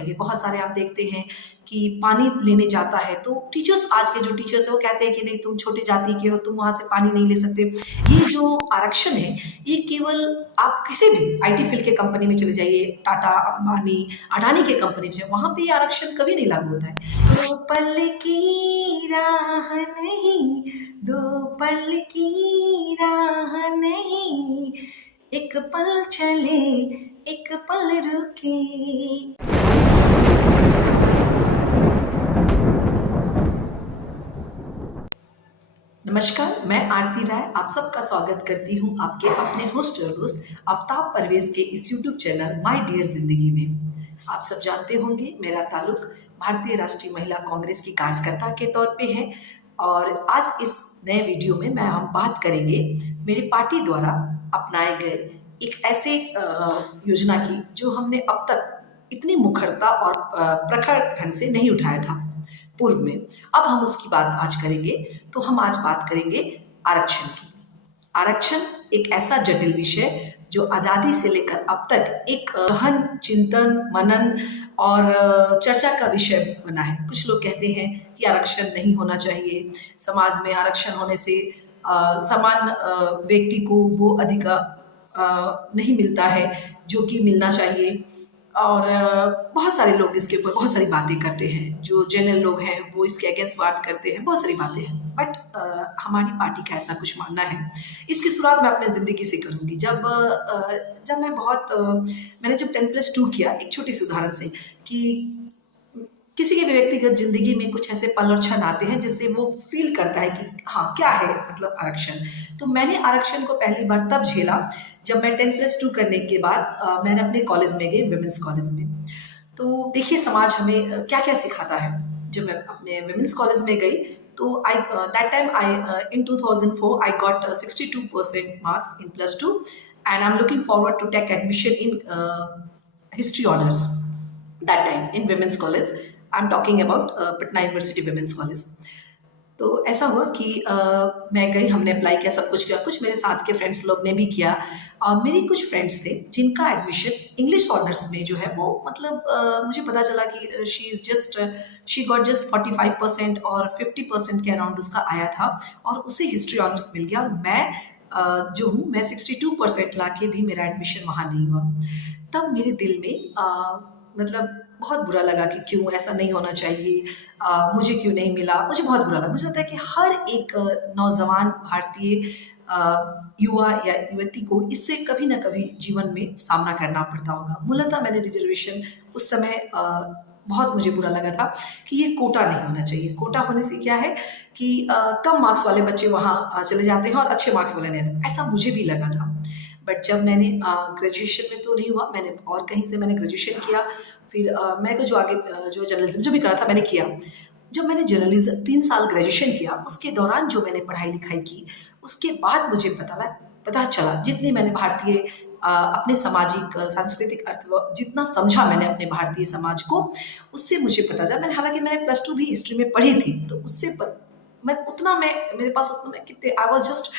चाहिए। बहुत सारे आप देखते हैं कि पानी लेने जाता है तो टीचर्स, आज के जो टीचर्स हैं वो कहते हैं कि नहीं तुम छोटी जाति के हो, तुम वहाँ से पानी नहीं ले सकते। ये जो आरक्षण है ये केवल आप किसी भी आईटी फील्ड के कंपनी में चले जाइए, टाटा, अंबानी, अडानी के कंपनी में जाइए, वहाँ पे ये आरक्षण कभी नहीं लागू होता है। दो पल की राह नहीं, दो पल की राह नहीं, एक पल चले एक पल रुके। नमस्कार, मैं आरती राय आप सबका स्वागत करती हूँ आपके अपने होस्ट और दोस्त आफ्ताब परवेज के इस यूट्यूब चैनल माय डियर जिंदगी में। आप सब जानते होंगे मेरा ताल्लुक भारतीय राष्ट्रीय महिला कांग्रेस की कार्यकर्ता के तौर पे है और आज इस नए वीडियो में हम बात करेंगे मेरी पार्टी द्वारा अपनाए गए एक ऐसे योजना की जो हमने अब तक इतनी मुखरता और प्रखर ढंग से नहीं उठाया था पूर्व में। अब हम उसकी बात आज करेंगे। तो हम आज बात करेंगे आरक्षण की। आरक्षण एक ऐसा जटिल विषय जो आज़ादी से लेकर अब तक एक गहन चिंतन, मनन और चर्चा का विषय बना है। कुछ लोग कहते हैं कि आरक्षण नहीं होना चाहिए, समाज में आरक्षण होने से समान व्यक्ति को वो अधिकार नहीं मिलता है जो कि मिलना चाहिए। और बहुत सारे लोग इसके ऊपर बहुत सारी बातें करते हैं, जो जनरल लोग हैं वो इसके अगेंस्ट बात करते हैं, बहुत सारी बातें हैं। बट हमारी पार्टी का ऐसा कुछ मानना है। इसकी शुरुआत मैं अपने ज़िंदगी से करूँगी। जब मैंने जब 10+2 किया, एक छोटी सी उदाहरण से, कि किसी के भी व्यक्तिगत जिंदगी में कुछ ऐसे पल और क्षण आते हैं जिससे वो फील करता है कि हाँ क्या है मतलब आरक्षण। तो मैंने आरक्षण को पहली बार तब झेला जब मैं 10+2 करने के बाद मैंने अपने कॉलेज में गई, विमेंस कॉलेज में। तो देखिए समाज हमें क्या क्या सिखाता है। जब मैं अपने विमेंस कॉलेज में गई तो that time in 2004 I got 62% marks in +2 and I am looking forward to take admission in history honours that time in women's college. I am talking about Patna university women's college. तो ऐसा हुआ कि मैं गई, हमने अप्लाई किया, सब कुछ किया, कुछ मेरे साथ के फ्रेंड्स लोग ने भी किया। मेरे कुछ फ्रेंड्स थे जिनका एडमिशन इंग्लिश ऑनर्स में जो है वो मतलब मुझे पता चला कि शी गॉट जस्ट 45% और 50% के अराउंड उसका आया था और उसे हिस्ट्री ऑनर्स मिल गया। और मैं जो हूँ, मैं 62% ला के भी मेरा एडमिशन वहाँ नहीं हुआ। तब मेरे दिल में मतलब बहुत बुरा लगा कि क्यों ऐसा नहीं होना चाहिए, मुझे क्यों नहीं मिला। मुझे बहुत बुरा लगा। मुझे लगता है कि हर एक नौजवान भारतीय युवा या युवती को इससे कभी ना कभी जीवन में सामना करना पड़ता होगा। मूलतः मैंने रिजर्वेशन उस समय बहुत मुझे बुरा लगा था कि ये कोटा नहीं होना चाहिए। कोटा होने से क्या है कि कम मार्क्स वाले बच्चे वहाँ चले जाते हैं और अच्छे मार्क्स वाले नहीं आते, ऐसा मुझे भी लगा था। बट जब मैंने ग्रेजुएशन में तो नहीं हुआ, मैंने और कहीं से मैंने ग्रेजुएशन किया। फिर मेरे को जो आगे जो जर्नलिज्म जो भी करा था मैंने किया। जब मैंने जर्नलिज्म 3 साल ग्रेजुएशन किया, उसके दौरान जो मैंने पढ़ाई लिखाई की, उसके बाद मुझे पता चला जितनी मैंने भारतीय अपने सामाजिक सांस्कृतिक अर्थ जितना समझा मैंने अपने भारतीय समाज को, उससे मुझे पता चला। हालांकि मैंने +2 भी हिस्ट्री में पढ़ी थी, तो उससे मेरे पास उतना मैं कितने आई वॉज जस्ट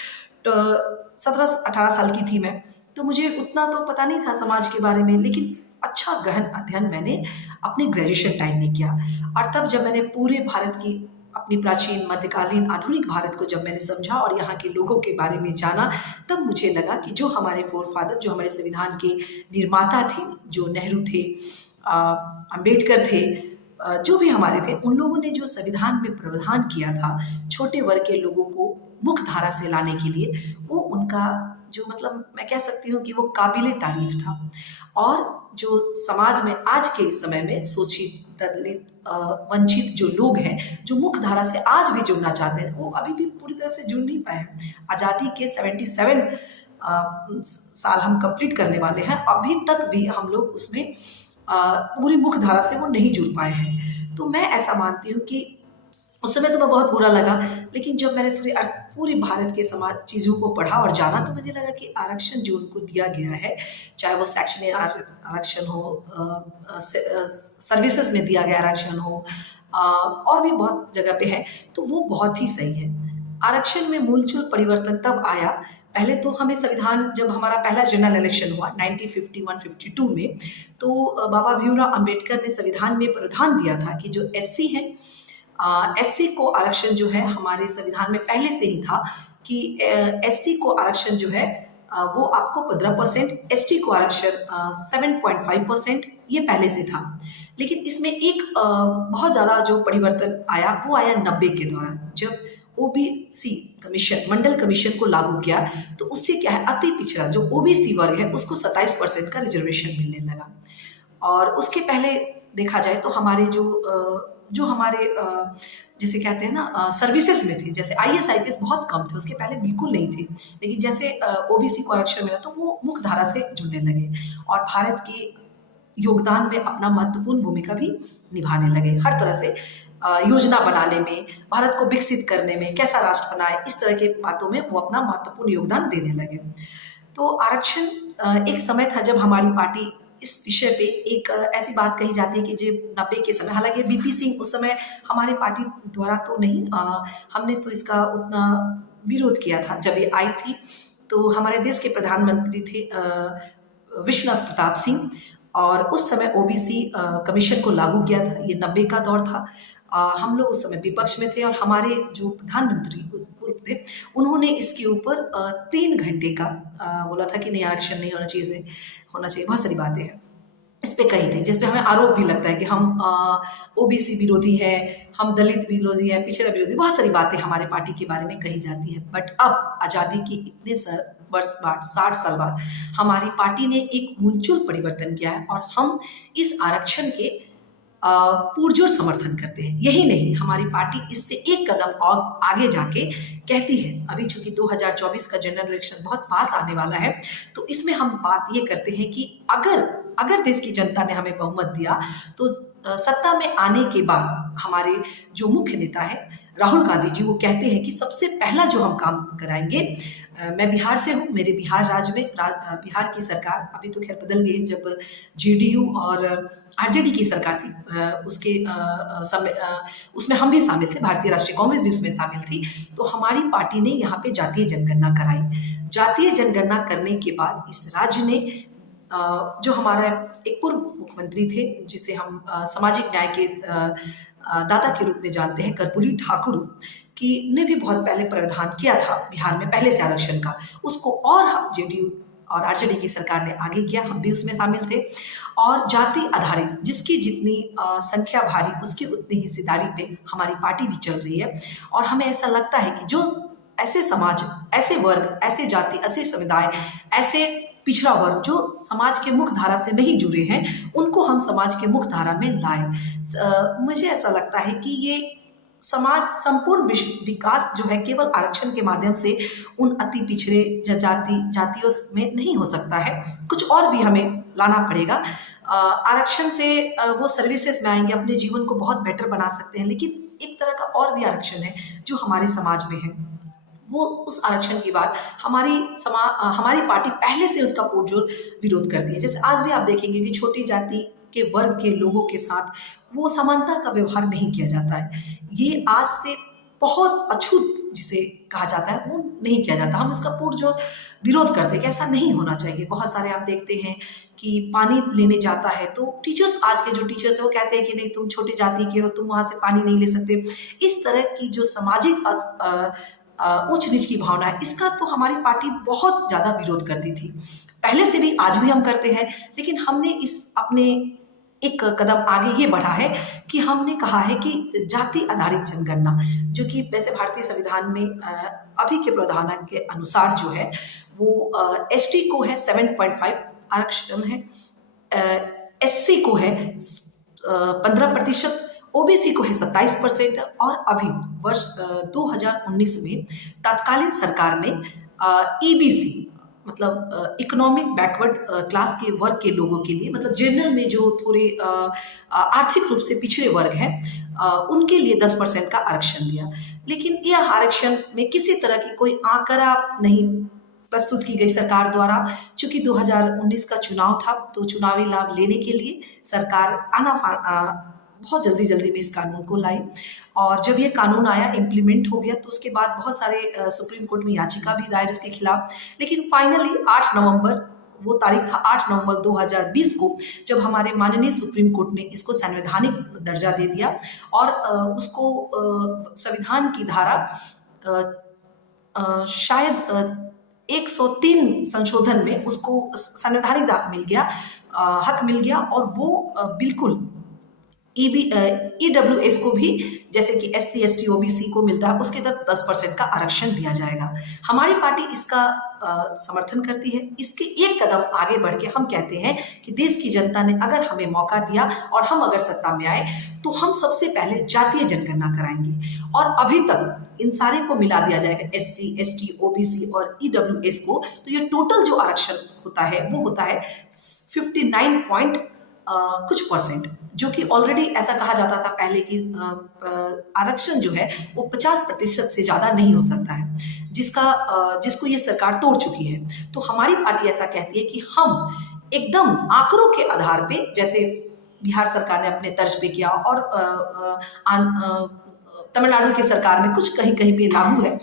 17-18 साल की थी मैं, तो मुझे उतना तो पता नहीं था समाज के बारे में। लेकिन अच्छा गहन अध्ययन मैंने अपने ग्रेजुएशन टाइम में किया। और तब जब मैंने पूरे भारत की अपनी प्राचीन, मध्यकालीन, आधुनिक भारत को जब मैंने समझा और यहाँ के लोगों के बारे में जाना, तब मुझे लगा कि जो हमारे फोरफादर, जो हमारे संविधान के निर्माता थे, जो नेहरू थे, अम्बेडकर थे, जो भी हमारे थे, उन लोगों ने जो संविधान में प्रावधान किया था छोटे वर्ग के लोगों को मुख्य धारा से लाने के लिए, वो उनका जो मतलब मैं कह सकती हूँ कि वो काबिले तारीफ था। और जो समाज में आज के समय में शोषित, दलित, वंचित जो लोग हैं, जो मुख्य धारा से आज भी जुड़ना चाहते हैं, वो अभी भी पूरी तरह से जुड़ नहीं पाए। आज़ादी के 77 साल हम कंप्लीट करने वाले हैं, अभी तक भी हम लोग उसमें पूरी मुख्य धारा से वो नहीं जुड़ पाए हैं। तो मैं ऐसा मानती हूँ कि उस समय तो मैं बहुत बुरा लगा, लेकिन जब मैंने पूरी भारत के समाज चीज़ों को पढ़ा और जाना, तो मुझे लगा कि आरक्षण जो उनको दिया गया है, चाहे वो सेक्शनल आरक्षण हो, सर्विसेज में दिया गया आरक्षण हो, और भी बहुत जगह पे है, तो वो बहुत ही सही है। आरक्षण में मूलचूल परिवर्तन तब आया पहले तो हमें संविधान, जब हमारा पहला जनरल इलेक्शन हुआ 1951-52 में, तो बाबा भीमराव अंबेडकर ने संविधान में प्रावधान दिया था कि जो एससी हैं, एससी को आरक्षण जो है हमारे संविधान में पहले से ही था कि एससी को आरक्षण जो है वो आपको 15%, एसटी को आरक्षण 7.5%, ये पहले से था। लेकिन इसमें एक बहुत ज़्यादा जो परिवर्तन आया वो आया 90 के दौरान, जब ओबीसी कमीशन, मंडल कमीशन को लागू किया, तो उससे क्या है, अति पिछड़ा जो ओबीसी वर्ग है उसको 27% का रिजर्वेशन मिलने लगा। और उसके पहले देखा जाए तो हमारे जो हमारे जैसे कहते हैं ना सर्विसेज में थे, जैसे आईएएस आईपीएस बहुत कम थे, उसके पहले बिल्कुल नहीं थे। लेकिन जैसे ओबीसी को आरक्षण मिला तो वो मुख्य धारा से जुड़ने लगे और भारत के योगदान में अपना महत्वपूर्ण भूमिका भी निभाने लगे। हर तरह से योजना बनाने में, भारत को विकसित करने में, कैसा राष्ट्र बनाए, इस तरह के बातों में वो अपना महत्वपूर्ण योगदान देने लगे। तो आरक्षण एक समय था जब हमारी पार्टी इस विषय पे एक ऐसी बात कही जाती है कि जो 90 के समय, हालांकि बीपी सिंह उस समय हमारी पार्टी द्वारा तो नहीं, हमने तो इसका उतना विरोध किया था जब ये आई थी। तो हमारे देश के प्रधानमंत्री थे विश्वनाथ प्रताप सिंह, और उस समय ओबीसी कमीशन को लागू किया था। ये 90 का दौर था। हम लोग उस समय विपक्ष में थे और हमारे जो प्रधानमंत्री पूर्व थे उन्होंने इसके ऊपर 3 घंटे का बोला था कि नहीं, आरक्षण नहीं होना चाहिए, बहुत सारी बातें हैं इस पे कही थी, जिसपे हमें आरोप भी लगता है कि हम ओबीसी विरोधी हैं, हम दलित विरोधी हैं, पिछड़ा विरोधी, बहुत सारी बातें हमारे पार्टी के बारे में कही जाती है। बट अब आज़ादी के इतने वर्ष बाद, 60 साल बाद, हमारी पार्टी ने एक मूलचूल परिवर्तन किया है और हम इस आरक्षण के पुरजोर समर्थन करते हैं। यही नहीं, हमारी पार्टी इससे एक कदम और आगे जाके कहती है, अभी चूंकि 2024 का जनरल इलेक्शन बहुत पास आने वाला है, तो इसमें हम बात ये करते हैं कि अगर देश की जनता ने हमें बहुमत दिया तो सत्ता में आने के बाद हमारे जो मुख्य नेता है राहुल गांधी जी, वो कहते हैं कि सबसे पहला जो हम काम कराएंगे, मैं बिहार से हूँ, मेरे बिहार राज्य में बिहार की सरकार अभी तो खैर बदल गई, जब जेडीयू और आरजेडी की सरकार थी उसके उसमें हम भी शामिल थे, भारतीय राष्ट्रीय कांग्रेस भी उसमें शामिल थी। तो हमारी पार्टी ने यहाँ पे जातीय जनगणना कराई। जातीय जनगणना करने के बाद इस राज्य ने जो हमारा एक पूर्व मुख्यमंत्री थे, जिसे हम सामाजिक न्याय के दादा के रूप में जानते हैं, कर्पूरी ठाकुर की ने भी बहुत पहले प्रावधान किया था बिहार में पहले से आरक्षण का, उसको और हम जेडीयू और आरजेडी की सरकार ने आगे किया, हम भी उसमें शामिल थे। और जाति आधारित जिसकी जितनी संख्या भारी उसकी उतनी हिस्सेदारी पे हमारी पार्टी भी चल रही है। और हमें ऐसा लगता है कि जो ऐसे समाज, ऐसे वर्ग, ऐसे जाति, ऐसे समुदाय, ऐसे पिछड़ा वर्ग जो समाज के मुख्य धारा से नहीं जुड़े हैं, उनको हम समाज के मुख्य धारा में लाएं। मुझे ऐसा लगता है कि ये समाज संपूर्ण विकास जो है केवल आरक्षण के माध्यम से उन अति पिछड़े जातियों में नहीं हो सकता है, कुछ और भी हमें लाना पड़ेगा। आरक्षण से वो सर्विसेज में आएंगे, अपने जीवन को बहुत बेटर बना सकते हैं। लेकिन एक तरह का और भी आरक्षण है जो हमारे समाज में है, वो उस आरक्षण के बाद हमारी पार्टी पहले से उसका पुरजोर विरोध करती है। जैसे आज भी आप देखेंगे कि छोटी जाति के वर्ग के लोगों के साथ वो समानता का व्यवहार नहीं किया जाता है। ये आज से बहुत अछूत जिसे कहा जाता है वो नहीं किया जाता, हम इसका पुरजोर विरोध करते हैं कि ऐसा नहीं होना चाहिए। बहुत सारे आप देखते हैं कि पानी लेने जाता है तो टीचर्स, आज के जो टीचर्स है वो कहते हैं कि नहीं, तुम छोटी जाति के हो, तुम वहाँ से पानी नहीं ले सकते। इस तरह की जो सामाजिक उच्च नीच की भावना है, इसका तो हमारी पार्टी बहुत ज़्यादा विरोध करती थी, पहले से भी, आज भी हम करते हैं। लेकिन हमने इस अपने एक कदम आगे ये बढ़ा है कि हमने कहा है कि जाति आधारित जनगणना, जो कि वैसे भारतीय संविधान में अभी के प्रावधान के अनुसार जो है वो एसटी को है 7.5 आरक्षण है, एससी को है 15%, ओबीसी को है 27%। और अभी वर्ष 2019 में तत्कालीन सरकार ने ईबीसी मतलब इकोनॉमिक बैकवर्ड क्लास के वर्ग के लोगों के लिए, मतलब जनरल में जो थोड़े आर्थिक रूप से पिछड़े वर्ग हैं उनके लिए 10% का आरक्षण दिया। लेकिन यह आरक्षण में किसी तरह की कोई आंकड़ा नहीं प्रस्तुत की गई सरकार द्वारा। चूंकि 2019 का चुनाव था तो चुनावी लाभ लेने के लिए सरकार बहुत जल्दी जल्दी में इस कानून को लाई। और जब ये कानून आया, इम्प्लीमेंट हो गया, तो उसके बाद बहुत सारे सुप्रीम कोर्ट में याचिका भी दायर इसके खिलाफ। लेकिन फाइनली 8 नवंबर, वो तारीख था 8 नवंबर 2020 को, जब हमारे माननीय सुप्रीम कोर्ट ने इसको संवैधानिक दर्जा दे दिया और उसको संविधान की धारा शायद 103 संशोधन में उसको संवैधानिक मिल गया, हक मिल गया। और वो बिल्कुल EWS को भी, जैसे कि SC ST OBC को मिलता है, उसके तहत 10% का आरक्षण दिया जाएगा। हमारी पार्टी इसका समर्थन करती है। इसके एक कदम आगे बढ़ के हम कहते हैं कि देश की जनता ने अगर हमें मौका दिया और हम अगर सत्ता में आए तो हम सबसे पहले जातीय जनगणना कराएंगे। और अभी तक इन सारे को मिला दिया जाएगा, SC ST OBC और EWS को, तो ये टोटल जो आरक्षण होता है वो होता है 59 कुछ परसेंट, जो कि ऑलरेडी ऐसा कहा जाता था पहले कि आरक्षण जो है वो 50% से ज़्यादा नहीं हो सकता है, जिसको ये सरकार तोड़ चुकी है। तो हमारी पार्टी ऐसा कहती है कि हम एकदम आंकड़ों के आधार पे, जैसे बिहार सरकार ने अपने तर्ज पे किया और तमिलनाडु की सरकार में कुछ कहीं कहीं पे लागू है,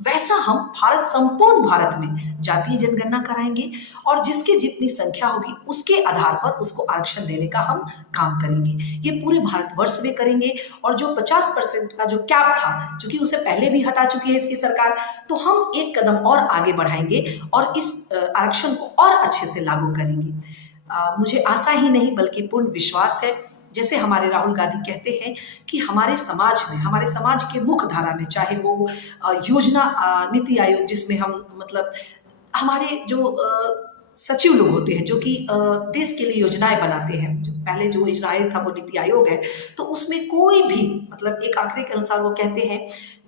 वैसा हम संपूर्ण भारत में जातीय जनगणना कराएंगे और जिसकी जितनी संख्या होगी उसके आधार पर उसको आरक्षण देने का हम काम करेंगे। ये पूरे भारतवर्ष में करेंगे। और जो 50% का जो कैप था, जो कि उसे पहले भी हटा चुकी है इसकी सरकार, तो हम एक कदम और आगे बढ़ाएंगे और इस आरक्षण को और अच्छे से लागू करेंगे। मुझे आशा ही नहीं बल्कि पूर्ण विश्वास है, जैसे हमारे राहुल गांधी कहते हैं कि हमारे समाज में, हमारे समाज के मुख्य धारा में, चाहे वो योजना नीति आयोग, जिसमें हम मतलब हमारे जो सचिव लोग होते हैं जो कि देश के लिए योजनाएं बनाते हैं, जो पहले जो योजनाएं था वो नीति आयोग है, तो उसमें कोई भी मतलब एक आंकड़े के अनुसार वो कहते हैं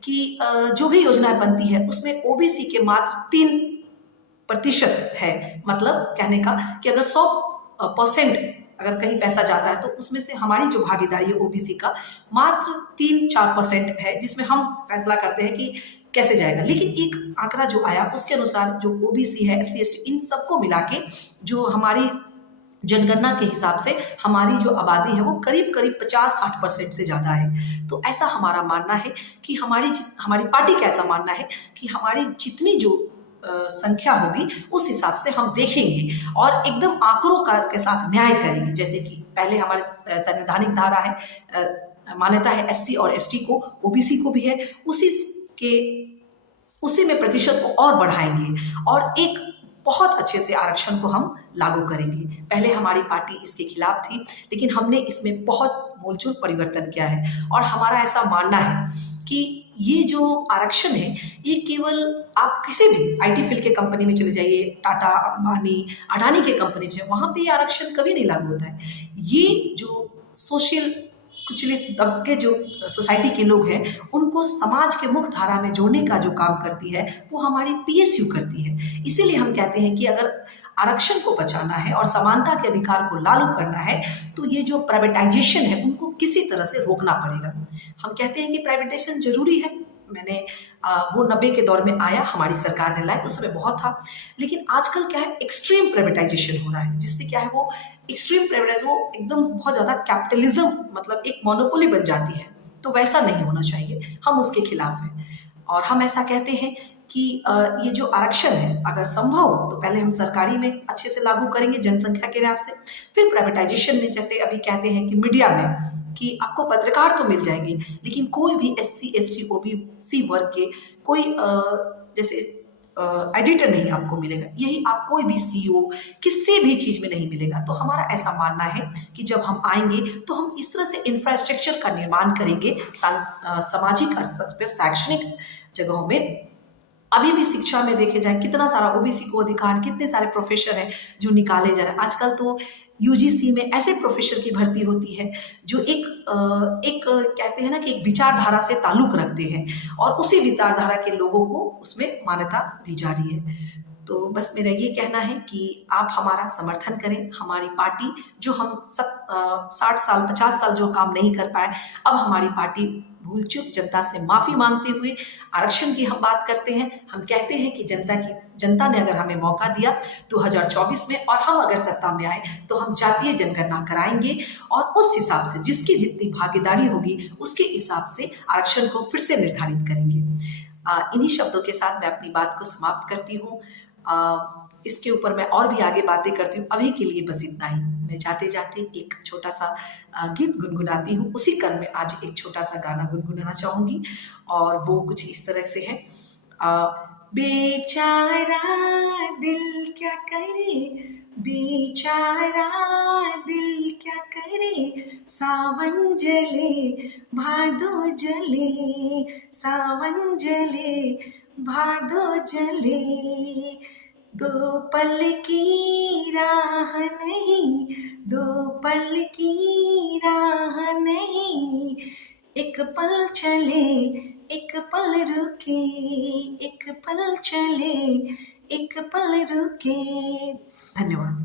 कि जो भी योजनाएं बनती है उसमें OBC के मात्र 3% है। मतलब कहने का कि अगर 100% अगर कहीं पैसा जाता है तो उसमें से हमारी जो भागीदारी है OBC का मात्र 3-4% है, जिसमें हम फैसला करते हैं कि कैसे जाएगा। लेकिन एक आंकड़ा जो आया उसके अनुसार जो OBC है, SC ST, इन सबको मिला के जो हमारी जनगणना के हिसाब से हमारी जो आबादी है वो करीब करीब 50-60% से ज़्यादा है। तो ऐसा हमारा मानना है कि हमारी पार्टी का ऐसा मानना है कि हमारी जितनी जो संख्या होगी उस हिसाब से हम देखेंगे और एकदम आंकड़ों के साथ न्याय करेंगे। जैसे कि पहले हमारे संवैधानिक धारा है, मान्यता है SC और ST को, OBC को भी है, उसी में प्रतिशत को और बढ़ाएंगे और एक बहुत अच्छे से आरक्षण को हम लागू करेंगे। पहले हमारी पार्टी इसके खिलाफ थी, लेकिन हमने इसमें बहुत मूलचूल परिवर्तन किया है और हमारा ऐसा मानना है कि ये जो आरक्षण है ये केवल आप किसी भी IT फील्ड के कंपनी में चले जाइए, टाटा, अंबानी, अडानी के कंपनी में, वहाँ पे ये आरक्षण कभी नहीं लागू होता है। ये जो सोशल कुचलित तबके जो सोसाइटी के लोग हैं उनको समाज के मुख्य धारा में जोड़ने का जो काम करती है वो हमारी PSU करती है। इसीलिए हम कहते हैं कि अगर आरक्षण को बचाना है और समानता के अधिकार को लागू करना है तो ये जो प्राइवेटाइजेशन है उनको किसी तरह से रोकना पड़ेगा। हम कहते हैं कि प्राइवेटाइजेशन जरूरी है। मैंने वो 90 के दौर में आया, हमारी सरकार ने लाया, उस समय बहुत था। लेकिन आजकल क्या है, एक्सट्रीम प्राइवेटाइजेशन हो रहा है, जिससे क्या है वो एक्सट्रीम प्राइवेटाइज वो एकदम बहुत ज़्यादा कैपिटलिज्म, मतलब एक मोनोपोली बन जाती है। तो वैसा नहीं होना चाहिए, हम उसके खिलाफ हैं। और हम ऐसा कहते हैं कि ये जो आरक्षण है अगर संभव हो तो पहले हम सरकारी में अच्छे से लागू करेंगे जनसंख्या के हिसाब से, फिर प्राइवेटाइजेशन में, जैसे अभी कहते हैं कि मीडिया में कि आपको पत्रकार तो मिल जाएंगे लेकिन कोई भी SC ST OBC वर्ग के कोई जैसे एडिटर नहीं आपको मिलेगा, यही आप कोई भी CEO किसी भी चीज़ में नहीं मिलेगा। तो हमारा ऐसा मानना है कि जब हम आएंगे तो हम इस तरह से इंफ्रास्ट्रक्चर का निर्माण करेंगे सामाजिक और शैक्षणिक जगहों में। अभी भी शिक्षा में देखे जाए कितना सारा OBC को अधिकार, कितने सारे प्रोफेसर हैं जो निकाले जा रहे हैं। आजकल तो UGC में ऐसे प्रोफेसर की भर्ती होती है जो एक कहते हैं ना कि एक विचारधारा से ताल्लुक रखते हैं और उसी विचारधारा के लोगों को उसमें मान्यता दी जा रही है। तो बस मेरा ये कहना है कि आप हमारा समर्थन करें, हमारी पार्टी जो हम 60 साल 50 साल जो काम नहीं कर पाए, अब हमारी पार्टी भूल चूक जनता से माफ़ी मांगते हुए आरक्षण की हम बात करते हैं। हम कहते हैं कि जनता ने अगर हमें मौका दिया 2024 में और हम अगर सत्ता में आए तो हम जातीय जनगणना कराएंगे और उस हिसाब से जिसकी जितनी भागीदारी होगी उसके हिसाब से आरक्षण को फिर से निर्धारित करेंगे। इन्हीं शब्दों के साथ मैं अपनी बात को समाप्त करती हूँ। इसके ऊपर मैं और भी आगे बातें करती हूँ, अभी के लिए बस इतना ही। मैं जाते जाते एक छोटा सा गीत गुनगुनाती हूँ, उसी क्रम में आज एक छोटा सा गाना गुनगुनाना चाहूँगी और वो कुछ इस तरह से है। बेचारा दिल क्या करे, बेचारा दिल क्या करे, सावन जले भादो जले, सावन जले भादो जले, दो पल की राह नहीं, दो पल की राह नहीं, एक पल चले एक पल रुके, एक पल चले एक पल रुके। धन्यवाद।